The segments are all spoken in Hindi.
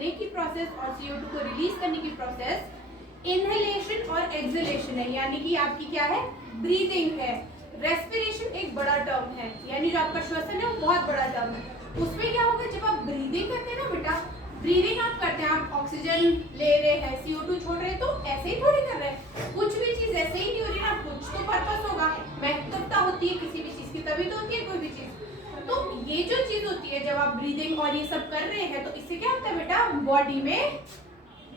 की प्रोसेस और CO2 को रिलीज करने की प्रोसेस इनहेलेशन और एक्सहेलेशन है, यानी कि आपकी क्या है, ब्रीदिंग है। रेस्पिरेशन एक बड़ा टर्म है, यानी जो आपका श्वसन है वो बहुत बड़ा टर्म है। उसमें क्या होगा, जब आप ब्रीदिंग करते हैं ना बेटा, ब्रीदिंग आप करते हैं, आप ऑक्सीजन ले रहे हैं, CO2 छोड़ रहे हैं, तो ऐसे ही थोड़ी कर रहे हैं। कुछ भी चीज ऐसे ही नहीं हो रही ना, कुछ तो पर्पस होगा, महत्वता होती है किसी भी चीज की, तभी तो होती है कोई भी चीज। तो ये जो चीज होती है, जब आप ब्रीदिंग और ये सब कर रहे हैं, तो इससे क्या होता है बेटा, बॉडी में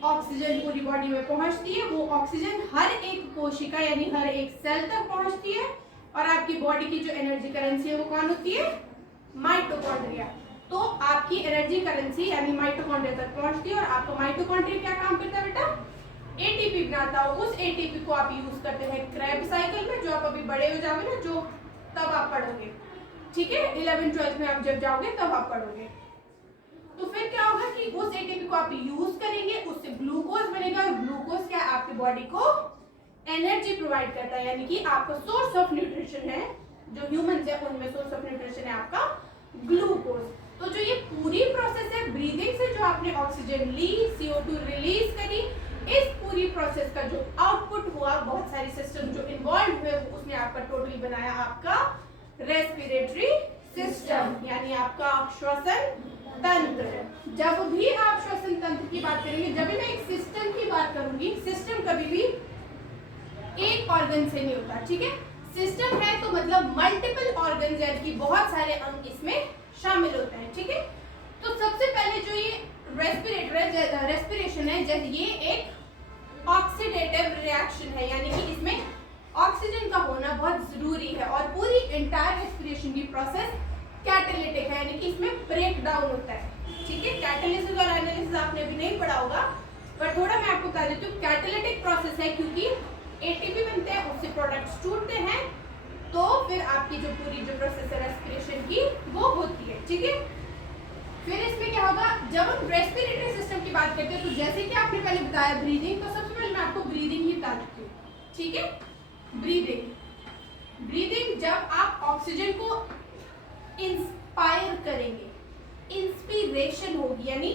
ऑक्सीजन पूरी बॉडी में पहुंचती है। वो ऑक्सीजन हर एक कोशिका यानी हर एक सेल तक पहुंचती है, और आपकी बॉडी की जो एनर्जी करेंसी है वो कौन होती है, माइटोकॉन्ड्रिया। तो आपकी एनर्जी करेंसी यानी माइटोकॉन्ड्रिया तक पहुंचती है, और आपका माइटोकॉन्ड्रिया क्या काम करता है बेटा, एटीपी बनाता है। उस एटीपी को आप यूज करते हैं क्रेब्स साइकिल में, जो आप अभी बड़े हो जाओगे ना, जो तब आप पढ़ोगे, ठीक है, 11th-12th में आप जब जाओगे तब आप पढ़ोगे। तो फिर क्या होगा कि उस एटीपी को आप यूज करेंगे, उससे ग्लूकोज बनेगा, और ग्लूकोज क्या आपकी बॉडी को एनर्जी प्रोवाइड करता है, यानी कि आपका सोर्स ऑफ न्यूट्रिशन है, जो ह्यूमंस है उनमें सोर्स ऑफ न्यूट्रिशन है आपका ग्लूकोज। तो जो ये पूरी प्रोसेस है ब्रीदिंग से, जो आपने ऑक्सीजन ली, CO2 रिलीज करी, इस पूरी प्रोसेस का जो आउटपुट हुआ, बहुत सारी सिस्टम जो इन्वॉल्व हुए, उसने आपका टोटल बनाया आपका रेस्पिरेटरी सिस्टम, यानी आपका श्वसन तंत्र। जब भी आप श्वसन तंत्र की बात करेंगे, जब भी मैं एक सिस्टम की बात करूंगी, सिस्टम कभी भी एक ऑर्गन से नहीं होता, ठीक है। सिस्टम है तो मतलब मल्टीपल ऑर्गन, यानी कि बहुत सारे अंग इसमें शामिल होते हैं, ठीक है। तो सबसे पहले जो ये रेस्पिरेशन है, जब ये एक ऑक्सीडेटिव रिएक्शन है, यानी कि इसमें ऑक्सीजन का होना बहुत जरूरी है, और पूरी इंटायर रेस्पिरेशन की प्रोसेस कैटालिटिक है, यानी कि इसमें ब्रेक डाउन होता है, ठीक है। कैटालिसिस और एनालिसिस आपने अभी नहीं पढ़ा होगा, पर थोड़ा मैं आपको बता देती हूँ। कैटालिटिक प्रोसेस है क्योंकि एटीपी बनते हैं, उससे प्रोडक्ट्स टूटते हैं, तो फिर आपकी जो पूरी जो प्रोसेस है रेस्पिरेशन की वो होती है, ठीक है। फिर इसमें क्या होगा, जब हम रेस्पिरेटरी सिस्टम की बात करते हैं, तो जैसे कि आपने पहले बताया ब्रीदिंग, तो सबसे पहले मैं आपको ब्रीदिंग ही बता देती हूँ, ठीक है। ब्रीदिंग जब आप ऑक्सीजन को इंस्पायर करेंगे, इंस्पिरेशन होगी, यानी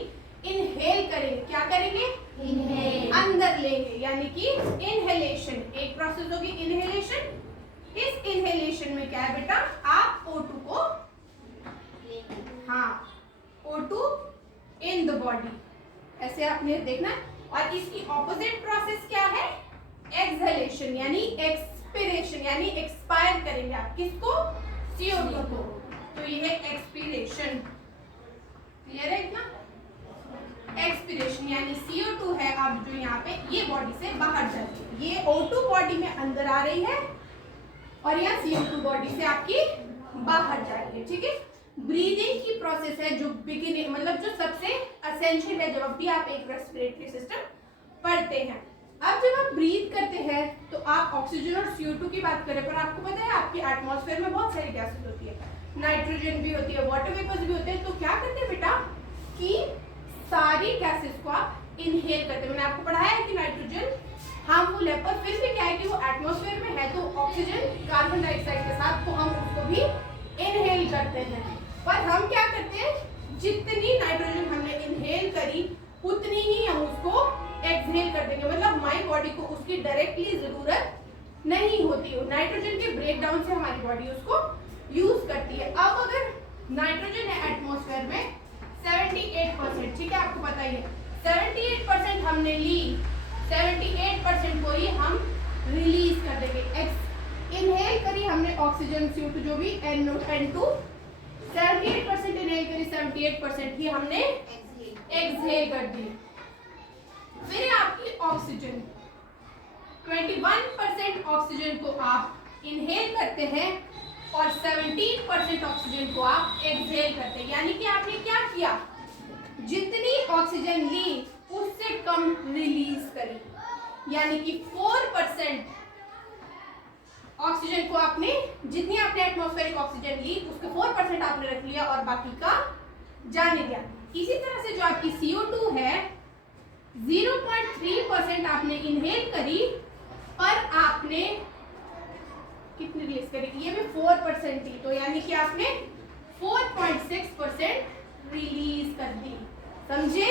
इनहेल करेंगे, क्या करेंगे, इनहेल, अंदर लेंगे, यानी कि इनहेलेशन, एक प्रोसेस होगी इनहेलेशन। इस इनहेलेशन में क्या है बेटा, आप O2 को, हाँ, O2 इन द बॉडी, ऐसे आपने देखना। और इसकी ऑपोजिट प्रोसेस क्या है, एक्सहेलेशन, यानी एक्सपिरेशन, यानी एक्सपायर करेंगे आप किसको, CO2 को, तो ये है एक्सपिरेशन। क्लियर है इतना, एक्सपिरेशन यानी CO2 है अब जो यहाँ पे ये बॉडी से बाहर जा रही है, ये O2 बॉडी में अंदर आ रही है, और यहाँ CO2 बॉडी से आपकी बाहर जा रही है, ठीक है। ब्रीदिंग की प्रोसेस है जो बिगिनिंग, मतलब जो सबसे असेंशियल है जब भी आप एक रेस्पिरेटरी सिस्टम पढ़ते हैं। अब जब आप ब्रीथ करते हैं तो आप ऑक्सीजन और CO2 की बात करें, पर आपको पता है आपके एटमॉस्फेयर में बहुत सारी गैसेस होती है, नाइट्रोजन भी होती है, वाटर वेपर्स भी होते हैं। तो क्या करते हैं बेटा कि सारी गैसेस को आप इनहेल करते हैं। मैंने आपको पढ़ाया है कि नाइट्रोजन हार्मफुल है, पर फिर भी क्या है कि वो एटमॉस्फेयर में है, तो ऑक्सीजन कार्बन डाइऑक्साइड के साथ, तो हम उसको भी इनहेल करते हैं। पर हम क्या करते हैं, जितनी नाइट्रोजन हमने इनहेल करी उतनी ही हम उसको एक्सहेल कर देंगे, मतलब हमारी बॉडी को उसकी डायरेक्टली जरूरत नहीं होती है, नाइट्रोजन के ब्रेकडाउन से हमारी बॉडी उसको यूज करती है। अब अगर नाइट्रोजन है एटमॉस्फेयर में 78%, ठीक है, आपको पता ही है, 78% हमने ली, 78% को ही हम रिलीज कर देंगे। इनहेल करी हमने ऑक्सीजन, CO2 जो भी N2, 78% इनहेल करी, 78% ही हमने एक्सहेल कर दी। फिर आपकी ऑक्सीजन, 21% ऑक्सीजन को आप इनहेल करते हैं, और 17% ऑक्सीजन को आप एक्सहेल करते हैं, यानी कि आपने क्या किया, जितनी ऑक्सीजन ली उससे कम रिलीज करी, यानी कि 4% ऑक्सीजन को आपने, जितनी आपने एटमॉस्फेरिक ऑक्सीजन ली उसके 4% आपने रख लिया, और बाकी का जाने दिया। इसी तरह से जो आपकी CO2 है 0.3% आपने इनहेल करी, पर आपने कितनी रिलीज करी, ये भी 4% थी, तो यानी कि आपने 4.6% रिलीज कर दी, समझे।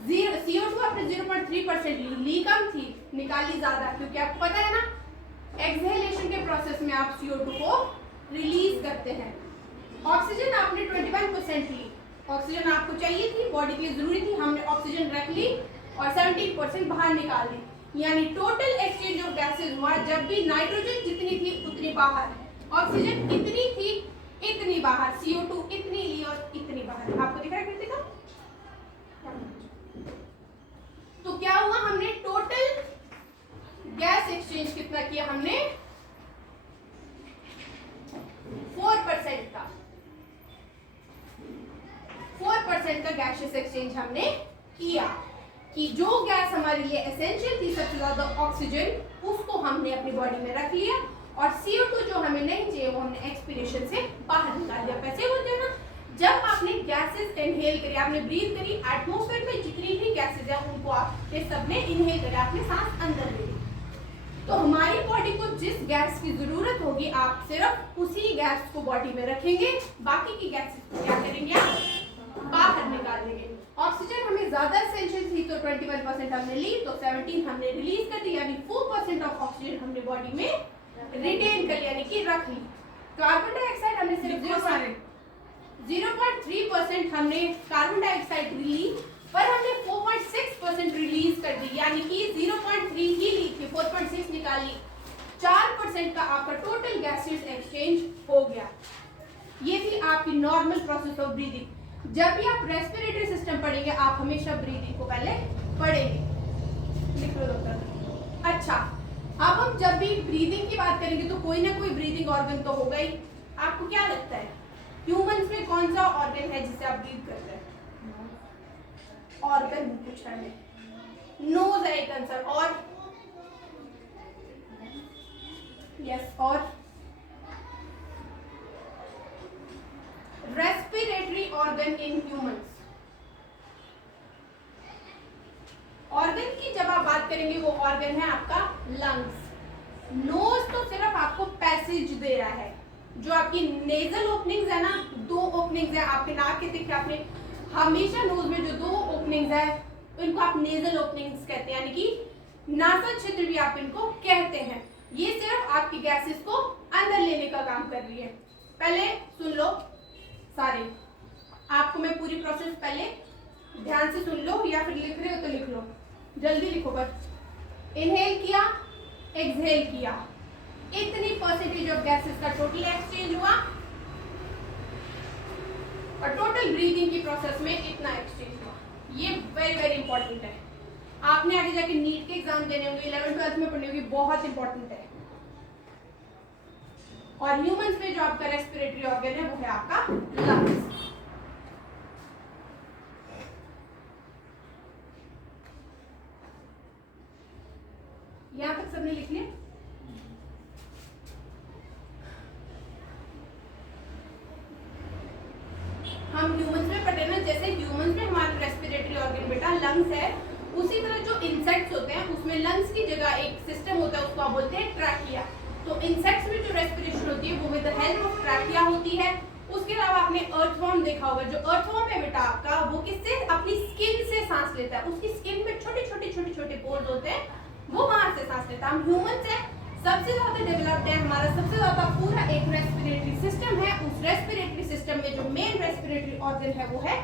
CO2 आपने 0.3% ली कम थी, निकाली ज्यादा, क्योंकि आपको पता है ना एक्सहेलेशन के प्रोसेस में आप CO2 को रिलीज करते हैं। ऑक्सीजन आपने 21% ली, ऑक्सीजन आपको चाहिए थी, बॉडी के लिए जरूरी थी, हमने ऑक्सीजन रख ली और 17% बाहर निकाल दी। यानी टोटल एक्सचेंज ऑफ गैसेज हुआ जब भी नाइट्रोजन जितनी थी उतनी बाहर, ऑक्सीजन कितनी थी इतनी बाहर, CO2 इतनी ली और इतनी बाहर। आपको दिख रहा है कृतिका? तो क्या हुआ, हमने टोटल गैस एक्सचेंज कितना किया, हमने 4% का 4% का गैसेस एक्सचेंज हमने किया कि जो गैस हमारे लिए एसेंशियल थी सबसे ज्यादा ऑक्सीजन, उसको हमने अपनी बॉडी में रख लिया और CO2 जो हमें नहीं चाहिए वो हमने एक्सपीरेशन से बाहर निकाल दिया। कैसे होते हैं ना, जब आपने गैसेस इनहेल करी, आपने ब्रीथ करी, एटमॉस्फेयर में जितनी भी गैसेस हैं उनको आपने सबने इनहेल करा, आपने सांस अंदर ले ली, तो हमारी बॉडी को जिस गैस की जरूरत होगी आप सिर्फ उसी गैस को बॉडी में रखेंगे, बाकी की गैसेस को क्या करेंगे, आप बाहर निकाल देंगे। ऑक्सीजन हमें ज्यादा एसेंशियल थी तो 21% हमने ली, तो 17 हमने रिलीज कर दी, यानी 4% ऑफ ऑक्सीजन हमने बॉडी में रिटेन कर लिया, यानी कि रख ली। कार्बन डाइऑक्साइड हमने सिर्फ 0.3% हमने कार्बन डाइऑक्साइड ली, पर हमने 4.6% रिलीज कर दी, यानी कि 0.3 ही ली थी, 4.6 निकाली, 4% का आपका टोटल गैसेस एक्सचेंज हो गया। ये थी आपकी नॉर्मल प्रोसेस ऑफ ब्रीदिंग। जब भी आप रेस्पिरेटरी सिस्टम पढ़ेंगे आप हमेशा ब्रीदिंग को पहले पढ़ेंगे। लिख लो डॉक्टर। अच्छा, अब हम जब भी ब्रीदिंग की बात करेंगे तो कोई ना कोई ब्रीदिंग ऑर्गन तो होगा ही। आपको क्या लगता है ह्यूमंस में कौन सा ऑर्गन है जिसे आप ब्रीथ करते हैं? ऑर्गन पूछा है, नोज है एक आंसर, और यस, और respiratory organ in humans. Organ की जब आप बात करेंगे वो ऑर्गन है आपका लंग्स। नोज तो सिर्फ आपको पैसेज दे रहा है, जो आपकी नेजल ओपनिंग्स है ना, 2 ओपनिंग्स है आपके नाक के दिखे, आपने हमेशा नोज में जो 2 ओपनिंग्स है इनको आप नेजल ओपनिंग्स कहते हैं, यानी कि नासा क्षेत्र भी आप इनको कहते हैं। ये सिर्फ आपकी गैसेस को अंदर लेने का काम कर रही है। पहले सुन लो सारे, आपको मैं पूरी प्रोसेस पहले ध्यान से सुन लो, या फिर लिख रहे हो तो लिख लो, जल्दी लिखो बस। इनहेल किया, एक्सहेल किया, इतनी परसेंटेज ऑफ गैसेस का टोटल एक्सचेंज हुआ, और टोटल ब्रीदिंग की प्रोसेस में इतना एक्सचेंज हुआ। ये वेरी वेरी इंपॉर्टेंट है, आपने आगे जाके नीट के एग्जाम देने होंगे, 11th-12th में पढ़नी होगी, बहुत इंपॉर्टेंट है। और ह्यूमंस में जो आपका रेस्पिरेटरी ऑर्गन है वो है आपका लंग्स। यहां तक सबने लिख लिया? हम ह्यूमंस में पढ़े ना, जैसे ह्यूमंस में हमारा रेस्पिरेटरी ऑर्गन बेटा लंग्स है, उसी तरह जो इंसेक्ट्स होते हैं उसमें लंग्स की जगह एक सिस्टम होता है, उसको आप बोलते हैं ट्रैकिया। तो इंसेक्ट्स में जो रेस्पिरेशन होती है वो with the help of trachea होती है। उसके अलावा आपने अर्थवर्म देखा होगा, जो अर्थवर्म है बेटा आपका, वो किससे, अपनी स्किन से सांस लेता है, उसकी स्किन में छोटे छोटे पोर्स होते हैं, वो वहां से सांस लेता है। हम ह्यूमंस हैं, सबसे ज्यादा डेवलप्ड है, हमारा सबसे ज्यादा पूरा एक रेस्पिरेटरी सिस्टम है। उस रेस्पिरेटरी सिस्टम में जो मेन रेस्पिरेटरी ऑर्गन है वो है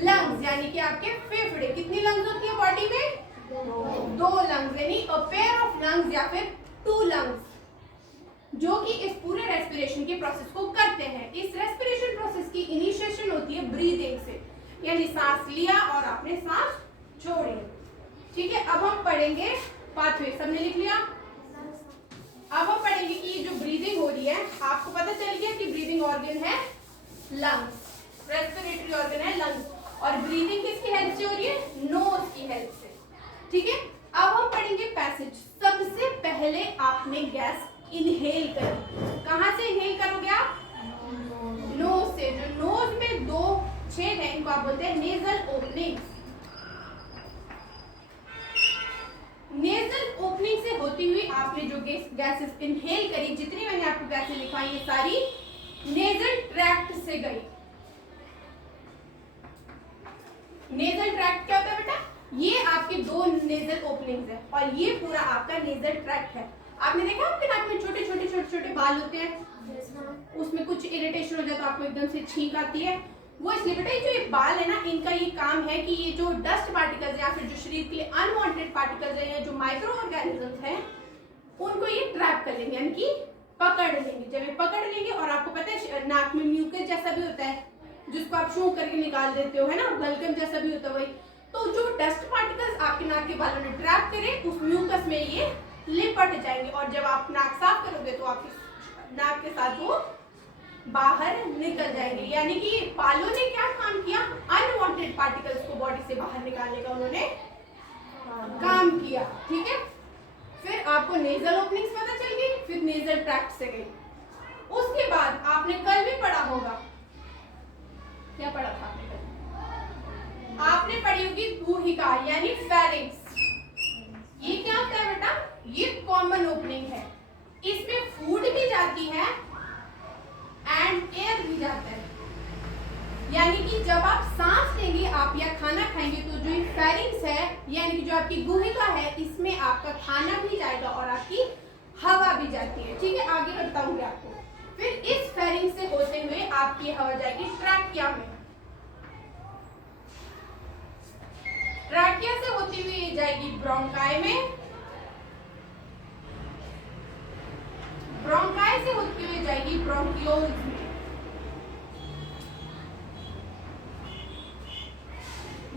लंग्स, यानी कि आपके फेफड़े। कितनी लंग्स होती है बॉडी में? 2 लंग्स, यानी अ पेयर ऑफ लंग्स या फिर 2 लंग्स, जो कि इस पूरे रेस्पिरेशन के प्रोसेस को करते हैं। इस रेस्पिरेशन प्रोसेस की इनिशिएशन होती है ब्रीदिंग से, यानी सांस लिया और आपने सांस छोड़ी। ठीक है, अब हम पढ़ेंगे पाथवे। सबने लिख लिया? अब हम पढ़ेंगे कि ये जो ब्रीदिंग हो रही है, आपको पता चल गया कि ब्रीदिंग ऑर्गन है लंग्स, रेस्पिरेटरी ऑर्गन है लंग्स, और ब्रीदिंग किसकी हेल्प से हो रही है? नोज की हेल्प से। ठीक है, अब हम पढ़ेंगे पैसेज। सबसे पहले आपने गैस इनहेल करी, कहां से इनहेल करोगे आप? नोज से। जो नोज में 2 छेद है इनको आप बोलते हैं नेजल ओपनिंग्स। नेजल ओपनिंग से होती हुई आपने जो गैसेस इनहेल करी, जितनी मैंने आपको गैसेस लिखवाई ये सारी नेजल ट्रैक्ट से गई। नेजल ट्रैक्ट क्या होता है बेटा? नेजल ओपनिंग्स है और ये पूरा आपका नेजल ट्रैक्ट है। आपने देखा आपके नाक में छोटे छोटे छोटे छोटे बाल होते हैं, उसमें कुछ इरिटेशन हो जाए तो आपको एकदम से छींक आती है, वो इसलिए बेटा जो ये बाल है ना, इनका ये काम है कि ये जो डस्ट पार्टिकल्स या फिर जो शरीर के लिए अनवांटेड पार्टिकल्स है या जो माइक्रो ऑर्गेनिजम्स हैं उनको ये ट्रैप कर लेंगे, यानी कि पकड़ लेंगे। जब ये पकड़ लेंगे, और आपको पता है नाक में म्यूकस जैसा भी होता है जिसको आप शू करके निकाल देते हो, है ना, बलगम जैसा भी होता है वही। तो जो डस्ट पार्टिकल्स आपके नाक के बालों में ट्रैप करें उस म्यूकस में ये लिपट जाएंगे और जब आप नाक साफ करोगे तो आपके नाक के साथ वो बाहर निकल जाएंगे। यानी कि बालों ने क्या काम किया, अनवांटेड पार्टिकल्स को बॉडी से बाहर निकालने का उन्होंने काम किया। ठीक है, फिर आपको नेजल ओपनिंग्स पता चल गई, फिर नेजल ट्रैक्ट से गई। उसके बाद आपने कल भी पढ़ा होगा, क्या पढ़ा था आपने कल? आपने पढ़ी होगी गुहिका यानी फेरिंक्स। ये क्या होता है बेटा, ये कॉमन ओपनिंग है, इसमें फूड भी जाती है एंड एयर भी जाता है। यानी कि जब आप सांस लेंगे आप या खाना खाएंगे तो जो ये फेरिंक्स है यानी कि जो आपकी गुहिका है, इसमें आपका खाना भी जाएगा और आपकी हवा भी जाती है। ठीक है, आगे मैं बताऊंगी आपको। फिर इस फेरिंक्स से होते हुए आपकी हवा जाएगी ट्रैकिया में, ट्रैकिया से होती हुई जाएगी ब्रोंकाई में, ब्रोंकाई से होती हुई जाएगी ब्रोंकियोल्स में,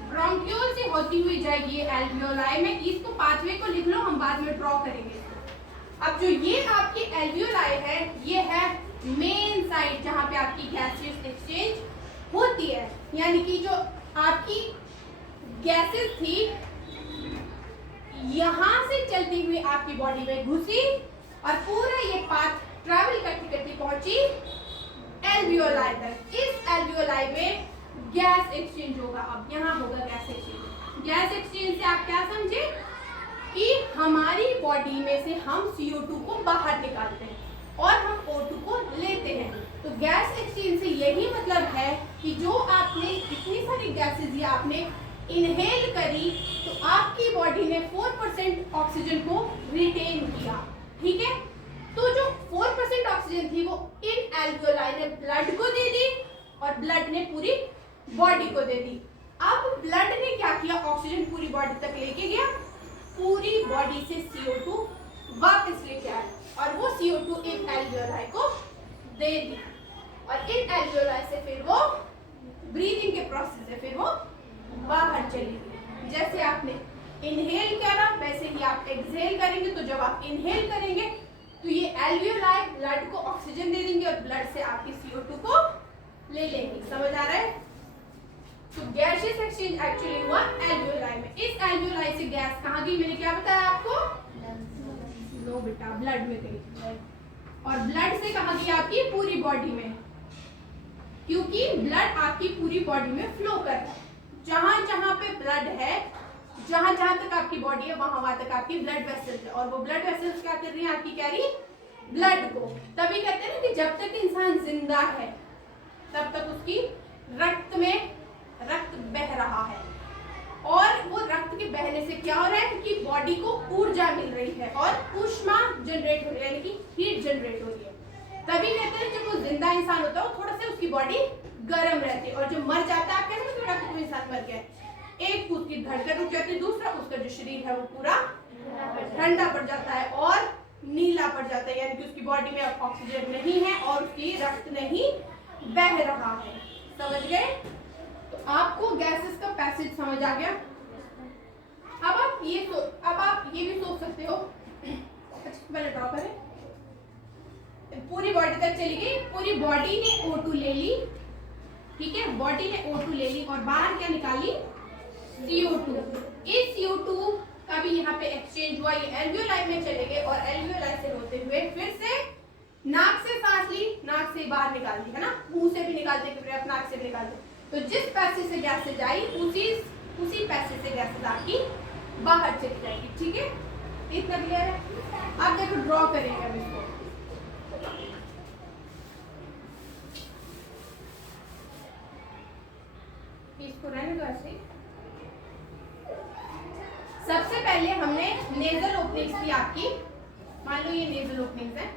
ब्रोंकियोल से होती हुई जाएगी एल्वियोलाई में। इसको पाथवे को लिख लो, हम बाद में ड्रॉ करेंगे। अब जो ये आपकी एल्वियोलाई है, ये है मेन साइड जहां पे आपकी गैसेस एक्सचेंज होती है। यानी कि जो आपकी गैसेस थी यहां से चलती हुई आपकी बॉडी में घुसी और पूरा ये पाथ ट्रैवल करती करती पहुंची एल्वियोलाई तक। इस एल्वियोलाई में गैस एक्सचेंज होगा। अब यहाँ होगा गैस एक्सचेंज। गैस एक्सचेंज से आप क्या समझे कि हमारी बॉडी में से हम CO2 को बाहर निकालते हैं और हम O2 को लेते हैं। तो गैस एक्सचेंज से यही मतलब है कि जो आपने इतनी सारी गैसेस या आपने इनहेल करी तो आपकी बॉडी ने 4% ऑक्सीजन को रिटेन किया। ठीक है, तो जो 4% ऑक्सीजन थी वो इन एल्वियोलाई ने ब्लड को दे दी और ब्लड ने पूरी बॉडी को दे दी। अब ब्लड ने क्या किया, ऑक्सीजन पूरी बॉडी तक लेके गया, पूरी बॉडी से CO2 वापस लेके आया और वो CO2 इन एल्वियोलाई को दे दी और इन एल्वियोलाई से फिर वो ब्रीदिंग के प्रोसेस से फिर वो बाहर चली गई। जैसे आपने इनहेल करा वैसे ही आप एक्सहेल करेंगे। तो जब आप इनहेल करेंगे तो ये एल्वियोलाई ब्लड को ऑक्सीजन दे देंगे और ब्लड से आपकी CO2 को ले लेंगे। समझ आ रहा है? तो गैसियस एक्सचेंज एक्चुअली हुआ एल्वियोलाई में। इस एल्वियोलाई से गैस कहाँ गई, मैंने क्या बताया आपको? लो बेटा, ब्लड में गई और ब्लड से कहाँ गई आपकी पूरी बॉडी में, क्योंकि ब्लड आपकी पूरी बॉडी में फ्लो कर रहा है। जहां जहां पे ब्लड है, जहां जहां तक आपकी बॉडी है वहां वहां तक आपकी ब्लड वेसल्स है और वो ब्लड वेसल्स क्या कर रही है आपकी, कैरी ब्लड को। तभी कहते हैं ना कि जब तक इंसान जिंदा है तब तक उसकी रक्त में रक्त बह रहा है और वो रक्त के बहने से क्या हो रहा है कि बॉडी को ऊर्जा मिल रही है और ऊष्मा जनरेट हो रही है, यानी कि हीट जनरेट हो रही है। तभी कहते हैं जब वो जिंदा इंसान होता है वो थोड़ा सा उसकी बॉडी गर्म रहती है और जो मर जाता है, आप कहते हैं ना कोई इंसान मर गया, एक उसकी धड़कन रुक जाती है, दूसरा उसका जो शरीर है वो पूरा ठंडा पड़ जाता है और नीला पड़ जाता है, यानी कि उसकी बॉडी में अब ऑक्सीजन नहीं है और उसकी रक्त नहीं बह रहा है। समझ गए? तो आपको गैसेस का पैसेज समझ आ गया। अब आप ये भी सोच सकते हो, पहले ड्रॉ करें, पूरी बॉडी तक चली गई, पूरी बॉडी ने O2 ले ली, ठीक है, बॉडी ने O2 ले ली और बाहर क्या निकाली, CO2। इस CO2 का भी यहाँ पे एक्सचेंज हुआ, ये एल्वियोलाई में चले गए और एल्वियोलाई से होते हुए फिर से नाक से सांस ली, नाक से बाहर निकाल दी, है ना, मुंह से भी निकालते फिर नाक से भी निकालते। तो जिस पैसेज से गैसेज आई उसी पैसेज से गैसेज आपकी बाहर चली जाएगी। ठीक है, इतना क्लियर है? आप देखो ड्रॉ करेंगे अब इसको, इसको रहने दो ऐसे। सबसे पहले हमने नेजल ओपनिंग्स की आपकी, मान लो ये नेजल ओपनिंग्स है,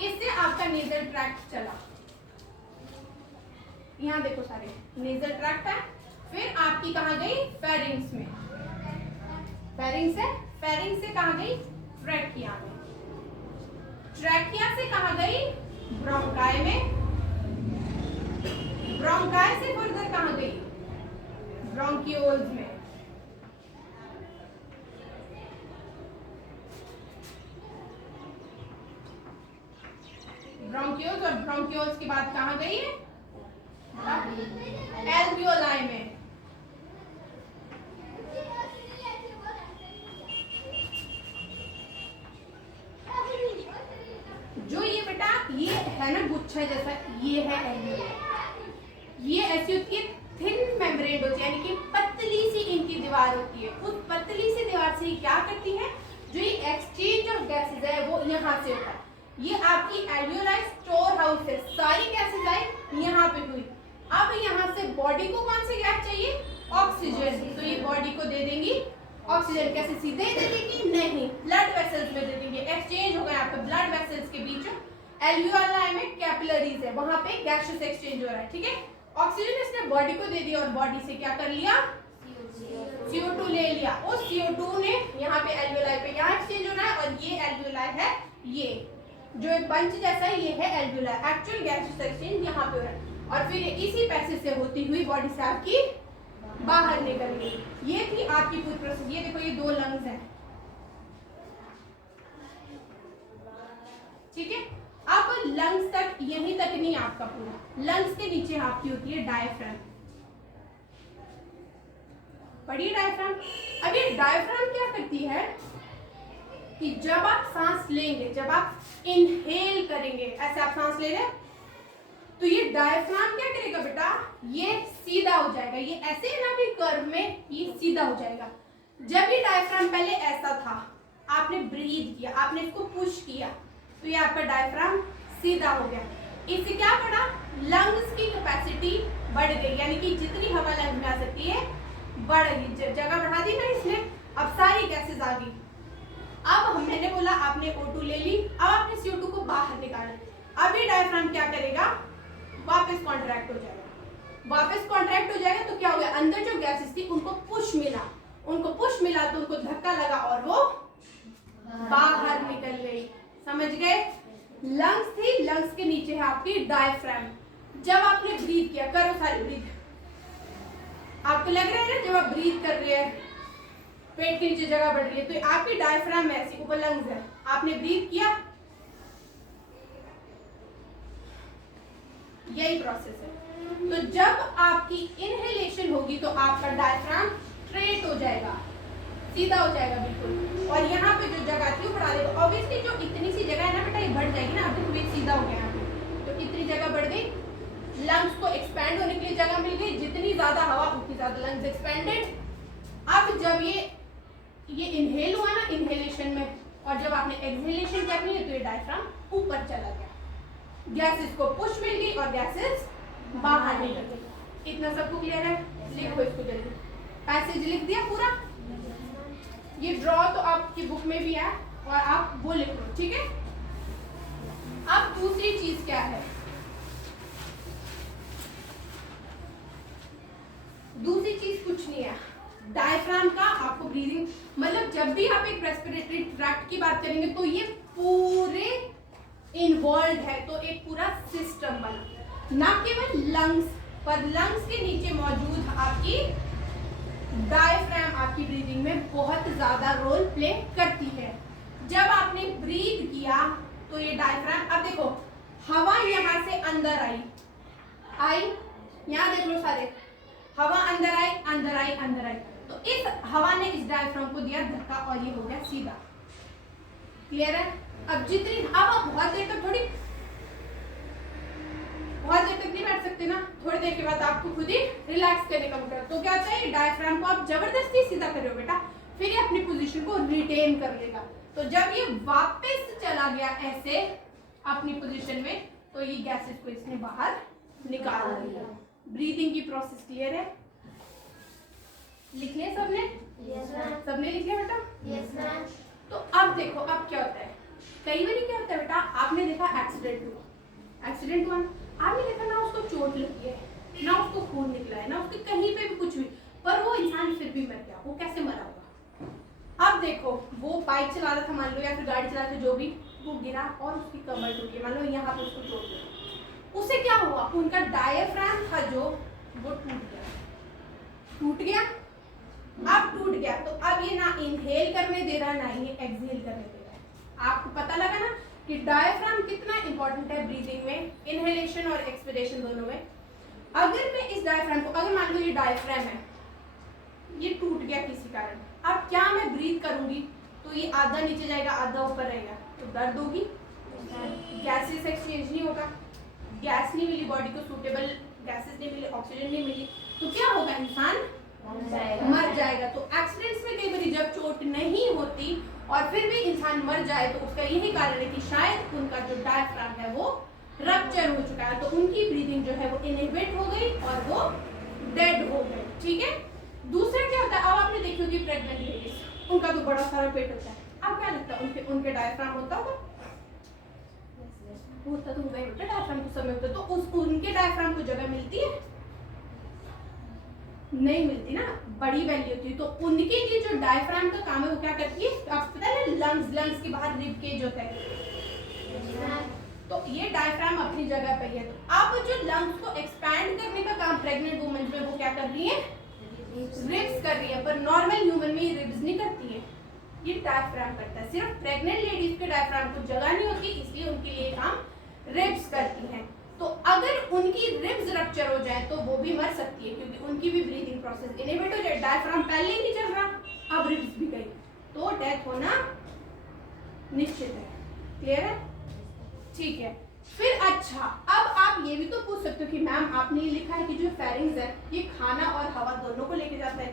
इससे आपका नेजल ट्रैक्ट चला, यहाँ देखो सारे नेजल ट्रैक्ट है, फिर आपकी कहाँ गई फेरिंग्स में, फेरिंग्स से कहाँ गई ट्रैकिया में, ट्रैकिया से कहाँ गई ब्रोंकाई में, ब्रोंकाई से फर्दर कहाँ गई ब्रोंकियोल्स में, ब्रोंकियोल्स और ब्रोंकियोल्स के बाद कहाँ गई है एल्वियोलाई में, जो ये बेटा ये है ना गुच्छा जैसा, ये है एल्वियोलाई, ये ऐसी होती है थिन मेम्ब्रेन होती है, यानी कि पतली सी इनकी दीवार होती है, उस पतली सी दीवार से क्या करती है, जो ये एक्सचेंज ऑफ गैसेज है वो यहाँ से होता है, ये आपकी एल्वियोलाई स्टोर हाउस है, सारी गैसेज आई यहाँ पे हुई, अब यहाँ से बॉडी को कौन सी गैस चाहिए ऑक्सीजन, तो ये बॉडी को दे देंगी ऑक्सीजन, कैसे सीधे दे देंगी नहीं, ब्लड वेसल्स में दे देंगे, एक्सचेंज होगा यहाँ पे ब्लड वेसल्स के बीच, एल्वियोलाई में कैपिलरीज है वहां पे गैसेस एक्सचेंज हो रहा है, ठीक है, ऑक्सीजन इसने बॉडी को दे दिया और बॉडी से क्या कर लिया CO2 ले लिया, उस CO2 ने यहाँ पे एल्वियोलाई पे यहाँ एक्सचेंज हो रहा है, और ये एल्वियोलाई है, ये जो एक बंच जैसा है ये है एल्वियोलाई, एक्चुअल गैसेस एक्सचेंज यहाँ पे हो रहा है, और फिर इसी पैसेज से होती हुई बॉडी से आपकी बाहर निकल गई। ये थी आपकी पूरी प्रोसेस। ये देखो ये 2 लंग्स हैं, ठीक है। अब लंग्स तक यहीं तक नहीं आपका पूरा, लंग्स के नीचे आपकी होती है डायफ्राम, पढ़िए डायफ्राम। अब ये डायफ्राम क्या करती है कि जब आप सांस लेंगे, जब आप इनहेल करेंगे, ऐसे आप सांस ले रहे हैं, तो ये डायफ्राम क्या करेगा बेटा, ये सीधा हो जाएगा, ये ऐसे है ना भी कर्व में ये सीधा हो जाएगा। जब ये डायफ्राम पहले ऐसा था, आपने ब्रीथ किया, आपने इसको पुश किया, तो ये आपका डायफ्राम सीधा हो गया। इससे क्या बढ़ा, लंग्स की कैपेसिटी बढ़ गई, यानी कि जितनी हवा लंग्स में आ सकती है बढ़ गई, जगह बढ़ा दी ना इसने, अब सारी गैसेस आ गई। अब मैंने बोला आपने O2 ले ली, अब आपने CO2 को बाहर निकाला, अब ये डायफ्राम क्या करेगा, वापस कॉन्ट्रैक्ट हो जाएगा, वापस कॉन्ट्रैक्ट हो जाएगा, तो क्या हो गया, अंदर जो गैसेस थी उनको पुश मिला, उनको पुश मिला तो उनको धक्का लगा और वो बाहर निकल गई, समझ गए। लंग्स थी, लंग्स के नीचे है आपकी डायफ्राम। जब आपने ब्रीथ किया, करो सारे ब्रीथ, आपको लग रहा है ना जब आप ब्रीथ कर रहे हैं पेट के नीचे जगह बढ़ रही है, तो आपकी डायफ्राम है ऐसी, ऊपर लंग्स है, आपने ब्रीथ किया, यही प्रोसेस है। तो जब आपकी इनहेलेशन होगी तो आपका डायफ्राम स्ट्रेट हो जाएगा, सीधा हो जाएगा बिल्कुल, और यहाँ पे जो जगह थी वो बढ़ा देगा। ऑब्वियसली जो इतनी सी जगह है ना बेटा, ये बढ़ जाएगी ना, अब देखो सीधा हो गया यहाँ पे, तो इतनी जगह बढ़ गई, लंग्स को एक्सपैंड होने के लिए जगह मिल गई, जितनी ज्यादा हवा उतनी ज्यादा लंग्स एक्सपेंडेड। अब जब ये इनहेल हुआ ना इनहेलेशन में, और जब आपने एक्सहेलेशन करनी है तो ये डायफ्राम ऊपर चला गया, गैसेस को पुश मिल गई और गैसेस बाहर निकल गई। इतना सबको क्लियर है, लिखो इसको जल्दी, पैसेज लिख दिया पूरा, ये ड्रॉ तो आपकी बुक में भी है और आप वो लिख लो, ठीक है। अब दूसरी चीज क्या है, दूसरी चीज कुछ नहीं है, डायफ्राम का आपको ब्रीदिंग, मतलब जब भी आप एक रेस्पिरेटरी ट्रैक्ट की बात करेंगे तो ये पूरे इन्वॉल्व है, तो एक पूरा सिस्टम बना, ना केवल लंग्स पर, लंग्स के नीचे मौजूद आपकी डायफ्राम आपकी ब्रीदिंग में बहुत ज्यादा रोल प्ले करती है। जब आपने ब्रीथ किया तो ये डायफ्राम, अब देखो हवा यहाँ से अंदर आई, यहाँ देख लो सारे, हवा अंदर आई अंदर आई अंदर आई, तो इस हवा ने इस डायफ्राम को दिया धक्का और ये हो गया सीधा, क्लियर है। अब जितनी, अब आप बहुत देर तक नहीं बैठ सकते ना, थोड़ी देर के बाद आपको खुद ही रिलैक्स करने का मौका, तो क्या होता है डायफ्राम को आप जबरदस्ती सीधा कर रहे हो बेटा, फिर ये अपनी पोजीशन को रिटेन कर लेगा, तो जब ये वापस चला गया ऐसे अपनी पोजीशन में, तो ये गैसेस को इसने बाहर निकाल दिया। ब्रीदिंग की प्रोसेस क्लियर है, लिख लिया सबने? सबने लिख लिया बेटा? Yes ma'am. तो अब देखो अब क्या होता है, कई बार क्या होता है बेटा, आपने देखा एक्सीडेंट हुआ, आपने देखा ना उसको चोट लगी है, ना उसको खून निकला है, ना उसके कहीं पे भी कुछ भी, पर वो इंसान फिर भी मर गया। वो कैसे मरा होगा? अब देखो वो बाइक चला रहा था मान लो, या फिर गाड़ी चला रहा था, जो भी, वो गिरा और उसकी कमर टूटी, मान लो यहाँ पे उसको चोट लगी, उसे क्या हुआ, उनका डायफ्राम था जो, वो टूट गया। अब टूट गया तो अब ये ना इनहेल करने दे रहा है, ना ये एक्सहेल करने दे रहा है। आपको पता लगा ना कि डायफ्राम कितना इंपॉर्टेंट है ब्रीदिंग में, इनहेलेशन और एक्सपिरेशन दोनों में। अगर मैं इस डायफ्राम को, अगर मान लो ये डायफ्राम है, ये टूट गया किसी कारण, अब क्या मैं ब्रीथ करूंगी तो ये आधा नीचे जाएगा आधा ऊपर रहेगा, तो दर्द होगी, गैसेस एक्सचेंज नहीं होगा, गैस नहीं मिली बॉडी को, सूटेबल गैसेस नहीं मिली, ऑक्सीजन नहीं मिली, तो क्या होगा, इंसान मर जाएगा। तो एक्सीडेंट्स में कई बार जब चोट नहीं होती और फिर भी इंसान मर जाए तो उसका यही कारण है कि शायद उनका जो डायफ्राम है वो रप्चर हो चुका है, तो उनकी ब्रीदिंग जो है वो इनहिबिट हो गई और वो डेड हो गए। ठीक है। दूसरा क्या होता है, अब आपने देखी होगी प्रेग्नेंट लेडीज, उनका तो बड़ा सारा पेट होता है, अब क्या लगता है उनके डायफ्राम होता होगा? होता तो होगा ही बेटा, डायफ्राम को समय होता, तो उनके डायफ्राम को जगह मिलती है? नहीं मिलती ना, बड़ी वैल्यू होती है। तो उनके लिए जो डायफ्राम का काम है वो क्या करती है, आपको पता है लंग्स के बाहर रिब केज होता है, तो ये डायफ्राम अपनी जगह पे है। तो अब जो लंग्स को एक्सपैंड करने का काम प्रेग्नेंट वुमेन में वो क्या कर रही है, रिब्स कर रही है, पर नॉर्मल ह्यूमन में ये रिब्स नहीं करती है, ये डायफ्राम करता है। सिर्फ प्रेग्नेंट लेडीज के डायफ्राम को जगह नहीं होती, इसलिए उनके लिए काम रिब्स करती हैं। तो अगर उनकी रिब्स रप्चर हो जाए तो वो भी मर सकती है, क्योंकि उनकी भी ब्रीदिंग प्रोसेस इनहिबिट हो जाए, डायफ्राम पहले ही नहीं चल रहा, अब रिब्स भी गई, तो डेथ होना निश्चित है। क्लियर है? ठीक है। फिर अच्छा, अब आप ये भी तो पूछ सकते हो कि मैम आपने ये लिखा है कि जो फेरिंग्स है ये खाना और हवा दोनों को लेके जाता है,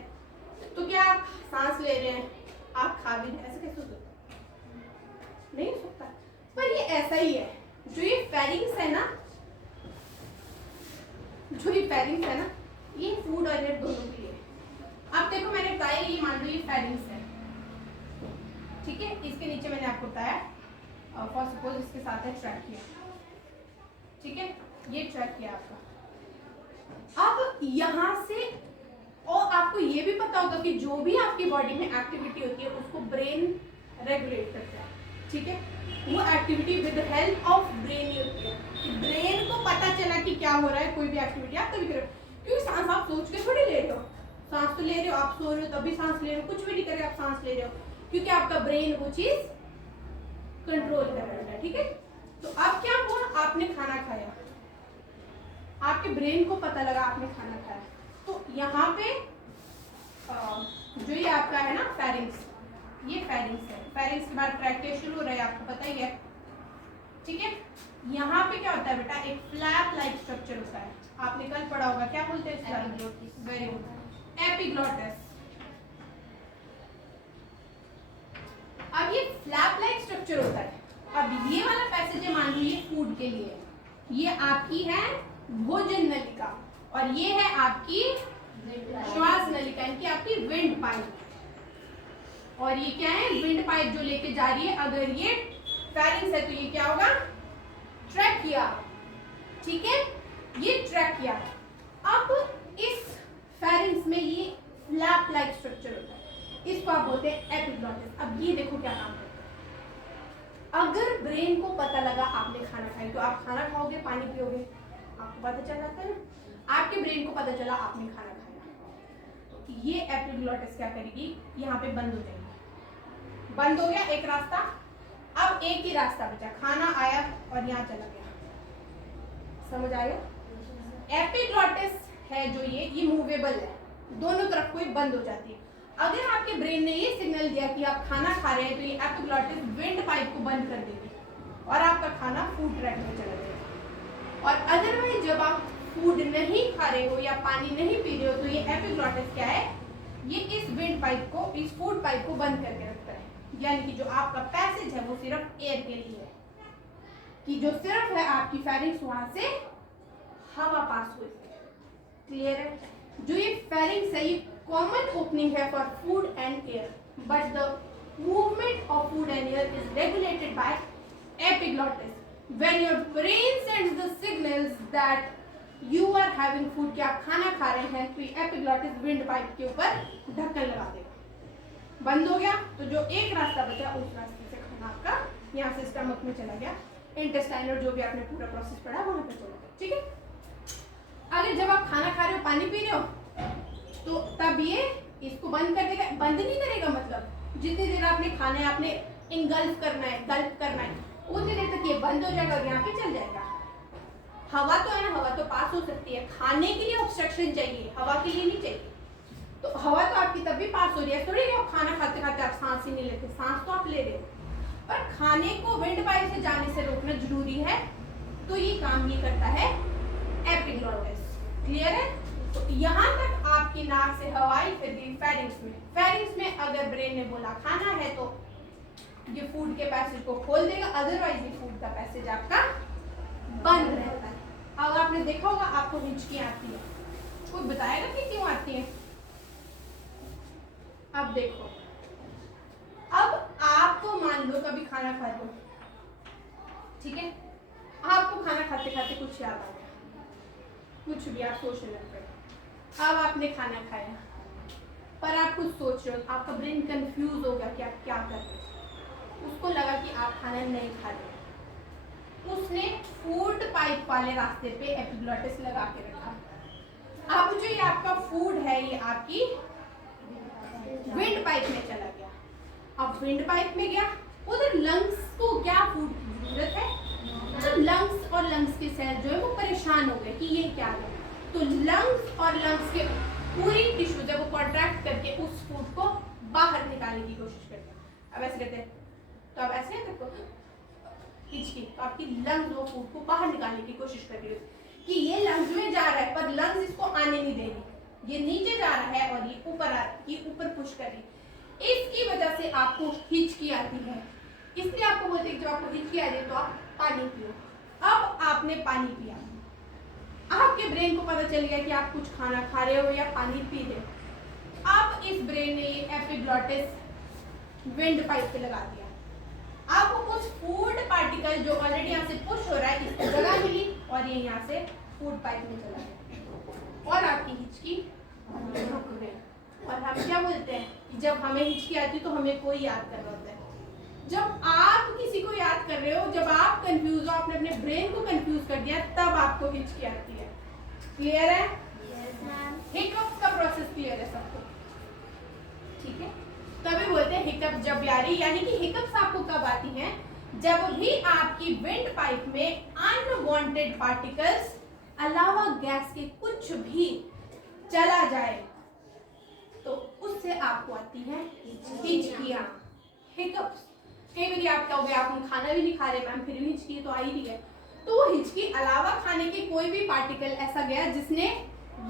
तो क्या आप सांस ले रहे हैं आप खा भी रहे हैं, ऐसा कैसे हो सकता है? नहीं हो सकता। पर ये ऐसा ही है, जो ये फेरिंग्स है ना, ये फूड और एयर दोनों के लिए। अब देखो मैंने बताया ये मान लो ये फेरिंग्स है, ठीक है, इसके नीचे मैंने आपको बताया फॉर सपोज इसके साथ है ट्रैकिया, ठीक है, ये ट्रैकिया आपका। अब यहाँ से और आपको ये भी पता होगा कि जो भी आपकी बॉडी में एक्टिविटी होती है उसको ब्रेन रेगुलेट करता है, ठीक है, वो activity with help of brain ही होती है। ब्रेन को पता चला कि क्या हो रहा है, कोई भी एक्टिविटी आप तभी करो, क्योंकि सांस आप सोच के थोड़ी ले रहे हो, सांस तो ले रहे हो, आप सो रहे हो तभी सांस ले रहे हो, कुछ भी नहीं कर रहे आप सांस ले रहे हो, क्योंकि आपका ब्रेन वो चीज कंट्रोल कर रहा है। ठीक है। तो अब क्या हुआ, आपने खाना खाया, आपके ब्रेन को पता लगा आपने खाना खाया, तो यहाँ पे जो ये आपका है ना फेरिंग्स, ये फेरिंग्स है, फेरिंग्स के बाद ट्रैकिया शुरू हो रहा है, आपको पता ही है, ठीक है। यहाँ पे क्या होता है बेटा, एक फ्लैप लाइक स्ट्रक्चर होता है, आपने कल पढ़ा होगा, क्या बोलते हैं इसका? Very good, epiglottis. अब ये फ्लैप लाइक स्ट्रक्चर होता है। अब ये वाला पैसेज है, मान लो ये फूड के लिए, ये आपकी है भोजन नलिका, और ये है आपकी श्वास नलिका, यानी आपकी विंड पाइप, और ये क्या है, विंड पाइप जो लेके जा रही है, अगर ये फेरिंग्स है तो ये क्या होगा, ट्रैकिया, ठीक है, ये ट्रैकिया। अब इस फेरिंग्स में ये फ्लैप लाइक स्ट्रक्चर होता है, इसको आप बोलते हैं एपिग्लॉटिस। अब ये देखो क्या काम करता है, अगर ब्रेन को पता लगा आपने खाना खाया, तो आप खाना खाओगे, पानी पियोगे, आपको पता चल जाता है ना, आपके ब्रेन को पता चला आपने खाना खाया, तो ये एपिग्लॉटिस क्या करेगी, यहाँ पे बंद हो जाएगी, बंद हो गया एक रास्ता, अब एक ही रास्ता बचा, खाना आया और यहाँ चला गया, समझ आया? एपिग्लॉटिस है जो ये मूवेबल है, दोनों तरफ को बंद हो जाती है। अगर आपके ब्रेन ने ये सिग्नल दिया कि आप खाना खा रहे हैं, तो ये एपिग्लॉटिस विंड पाइप को बंद कर देगी और आपका खाना फूड ट्रैक में चला जाएगा। और अदरवाइज जब आप फूड नहीं खा रहे हो या पानी नहीं पी रहे हो, तो ये एपिग्लॉटिस क्या है, ये इस विंड पाइप को, इस फूड पाइप को बंद करके रखता है, यानी कि जो आपका पैसेज है वो सिर्फ एयर के लिए है, कि जो सिर्फ है आपकी फेरिंग्स, वहां से हवा पास हुई। क्लियर है? जो ये फेरिंग्स है ये कॉमन ओपनिंग है for food and air, but the movement of food and air is regulated by epiglottis. When your brain sends the signals that you are having food, कि आप खाना खा रहे हैं, तो एपिग्लॉटिस विंड पाइप के ऊपर ढक्कन लगा देगा. बंद हो गया तो जो एक रास्ता बचा उस रास्ते से खाना आपका यहाँ से स्टमक में चला गया, इंटेस्टाइन और जो भी आपने पूरा प्रोसेस पढ़ा वहां पे चला गया. ठीक है. अगर जब आप खाना खा रहे हो, पानी पी रहे हो, तो तब ये इसको बंद कर देगा. बंद नहीं करेगा, मतलब जितनी देर आपने खाना है, आपने इंगल्फ करना है, गल्प करना है, उतनी देर तक ये बंद हो जाएगा और यहाँ पे चल जाएगा. हवा तो है ना, हवा तो पास हो सकती है. खाने के लिए ऑब्स्ट्रक्शन चाहिए, हवा के लिए नहीं चाहिए. तो हवा तो आपकी तब भी पास हो रही है. थोड़ी आप खाना खाते खाते आप सांस ही नहीं लेते, सांस तो आप ले रहे हो, पर खाने को विंड पाइप से जाने से रोकना जरूरी है. तो ये काम ये करता है एपिग्लॉटिस. क्लियर है. तो यहाँ तक आपकी नाक से हवाई फिर गई फेरिंग्स में. फेरिंग्स में अगर ब्रेन ने बोला खाना है तो ये फूड के पैसेज को खोल देगा, अदरवाइज ये फूड का पैसेज आपका बंद रहता है. अब आपने देखा होगा आपको हिचकियां आती है, कोई बताएगा कि क्यों आती है. अब देखो, अब आपको मान लो कभी खाना खा लो, ठीक है, आपको खाना खाते खाते कुछ याद आ गया, कुछ भी आप सोच रहे थे, अब आपने खाना खाया, पर आप कुछ सोच रहे हो, आपका ब्रेन कंफ्यूज हो गया कि आप क्या कर रहे हो. उसको लगा कि आप खाना नहीं खा रहे, उसने फूड पाइप वाले रास्ते पे एपिग्लॉटिस लगा के रखा. अब जो ये आपका फूड है ये आपकी विंड पाइप में चला गया. अब विंड पाइप में गया, उधर लंग्स को क्या फूड की जरूरत है. तो लंग्स और लंग्स के सेल जो है वो परेशान हो गए कि ये क्या है. तो लंग्स और लंग्स के पूरी टिश्यूज है वो कॉन्ट्रैक्ट करके उस फूड को बाहर निकालने की कोशिश करते हैं. अब ऐसे करते हैं, तो अब ऐसे है तो आपकी लंग्स वो फूड को बाहर निकालने की कोशिश कर रही है कि ये लंग्स में जा रहा है, पर लंग्स इसको आने नहीं दे रही. ये नीचे जा रहा है और ये ऊपर पुश कर रही है. इसकी वजह से आपको हिचकी आती है. इसलिए आपको बोलते हैं जब आपको हिचकी आ रही है तो आप पानी पियो. अब आपने पानी पिया, आपके ब्रेन को पता चल गया कि आप कुछ खाना खा रहे हो या पानी पी रहे हो. अब इस ब्रेन ने एपिग्लॉटिस विंड पाइप पे लगा दिया. अब उस फूड पार्टिकल जो ऑलरेडी यहाँ से पुश हो रहा है इसको जगह मिली और ये यहाँ से फूड पाइप में चला गया और आपकी हिचकी रुक गई. और हम क्या बोलते हैं कि जब हमें हिचकी आती है तो हमें कोई याद कर रहा होता है. जब आप किसी को याद कर रहे हो, जब आप कंफ्यूज हो, आपने अपने ब्रेन को कंफ्यूज कर दिया, तब आपको हिचकी आती है. क्लियर है. हिकअप्स का प्रोसेस क्लियर है सबको. ठीक है. तभी बोलते हैं हिकअप जब भी आ रही, यानी कि हिकअप्स आपको कब आती हैं, जब भी आपकी विंड पाइप में अनवांटेड पार्टिकल्स अलावा गैस के कुछ भी चला जाए तो उससे आपको आती है हिचकियां, हिकअप्स. कई बार आप क्या हो गया, आप खाना भी नहीं खा रहे मैम, फिर भी हिचकी तो आ ही रही है. तो वो हिचकी अलावा खाने के कोई भी पार्टिकल ऐसा गया जिसने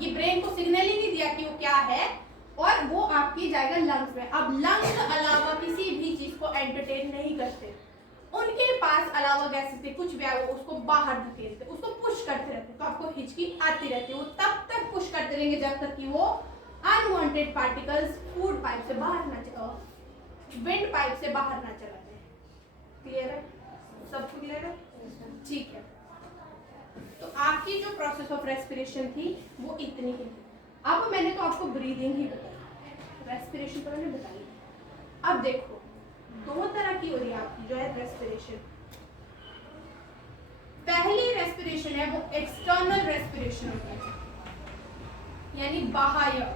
ये ब्रेन को सिग्नल ही नहीं दिया कि वो क्या है, और वो आपकी जाएगा लंग्स में. अब लंग्स अलावा किसी भी चीज को एंटरटेन नहीं करते, उनके पास अलावा गैसेस के कुछ भी आए वो उसको बाहर धकेलते, उसको पुश करते रहते. तो आपको हिचकी आती रहती है. वो तब तक पुश करते रहेंगे जब तक कि वो अनवांटेड पार्टिकल्स फूड पाइप से बाहर ना विंड पाइप से बाहर ना चला जाए. क्लियर है. सबको क्लियर है. ठीक है. तो आपकी जो प्रोसेस ऑफ रेस्पिरेशन थी वो इतनी ही थी. अब मैंने तो आपको ब्रीदिंग ही बताई, रेस्पिरेशन तो मैंने बताई. अब देखो दो तरह की हो रही है आपकी जो है रेस्पिरेशन. पहली रेस्पिरेशन है वो एक्सटर्नल रेस्पिरेशन होती है, यानी बाह्य.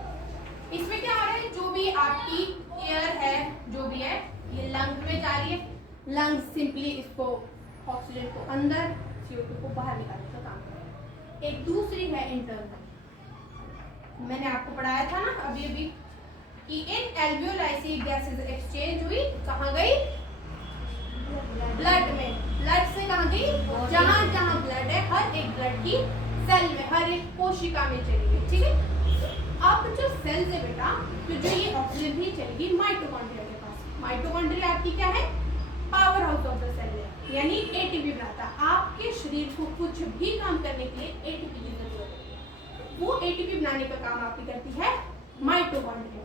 इसमें क्या आ रहा है, जो भी आपकी एयर है जो भी है ये लंग्स में जा रही है. लंग्स सिंपली इसको ऑक्सीजन को अंदर, CO2 को बाहर निकालने का काम कर रहा है. एक दूसरी है इंटरनल. मैंने आपको पढ़ाया था ना अभी अभी कि इन एल्वियोलाई गैसेस एक्सचेंज हुई, कहाँ गई, ब्लड में. ब्लड से कहाँ गई, जहाँ जहाँ ब्लड है हर एक ब्लड की सेल में, हर एक कोशिका में चली गई. ठीक है. अब जो सेल्स है बेटा, तो जो ये ऑक्सीजन भी चलेगी माइटोकॉन्ड्रिया के पास. माइटोकॉन्ड्रिया आपकी क्या है, power house of the cell है, यानी एटीपी बनाता. आपके शरीर को कुछ भी काम करने के लिए एटीपी की जरूरत है. वो एटीपी बनाने का काम आपकी करती है माइटोकॉन्ड्रिया।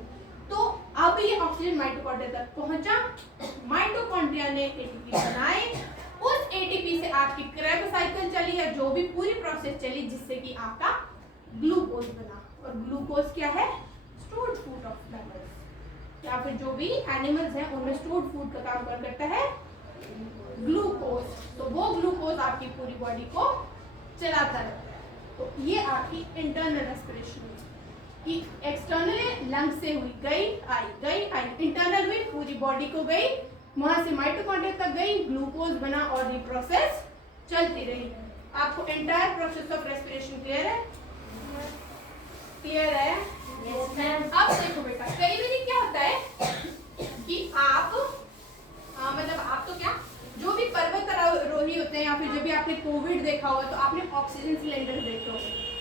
तो अब ये ऑक्सीजन माइटोकॉन्ड्रिया तक पहुंचा, माइटोकॉन्ड्रिया ने एटीपी बनाए, उस एटीपी से आपकी क्रेब साइकिल चली या जो भी पूरी प्रोसेस चली जिससे कि आपका ग्लूकोज बना। और ग्लूकोज क्या है? स्टोर्ड फूड ऑफ मैमल्स, या फिर जो भी एनिमल्स हैं उनमें स्टोर्ड फूड का काम कौन करता है? ग्लूकोज। तो वो ग्लूकोज आपकी पूरी बॉडी को चलाता रहता है। तो ये आपकी इंटरनल रेस्पिरेशन हुई कि एक्सटर्नल लंग से हुई, गई आई, इंटरनल हुई पूरी बॉडी को गई, वहां से माइटोकॉन्ड्रिया तक गई, ग्लूकोज बना और ये प्रोसेस चलती रही। आपको entire process of respiration clear है? क्लियर है? Yes ma'am. अब देखो बेटा, कई बार क्या होता है कि आप मतलब आप तो क्या, जो भी पर्वतारोही होते हैं या फिर जो भी आपने कोविड देखा होगा तो आपने ऑक्सीजन सिलेंडर देखे होंगे।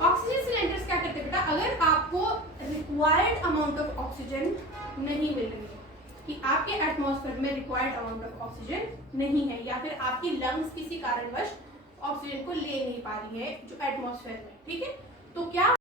ऑक्सीजन सिलेंडर्स क्या करते हैं बेटा, अगर आपको रिक्वायर्ड अमाउंट ऑफ ऑक्सीजन नहीं मिल रही है, कि आपके एटमॉस्फेयर में रिक्वायर्ड अमाउंट ऑफ ऑक्सीजन नहीं है, या फिर आपकी लंग्स किसी कारणवश ऑक्सीजन को ले नहीं पा रही है जो एटमॉस्फेयर में, ठीक है, तो क्या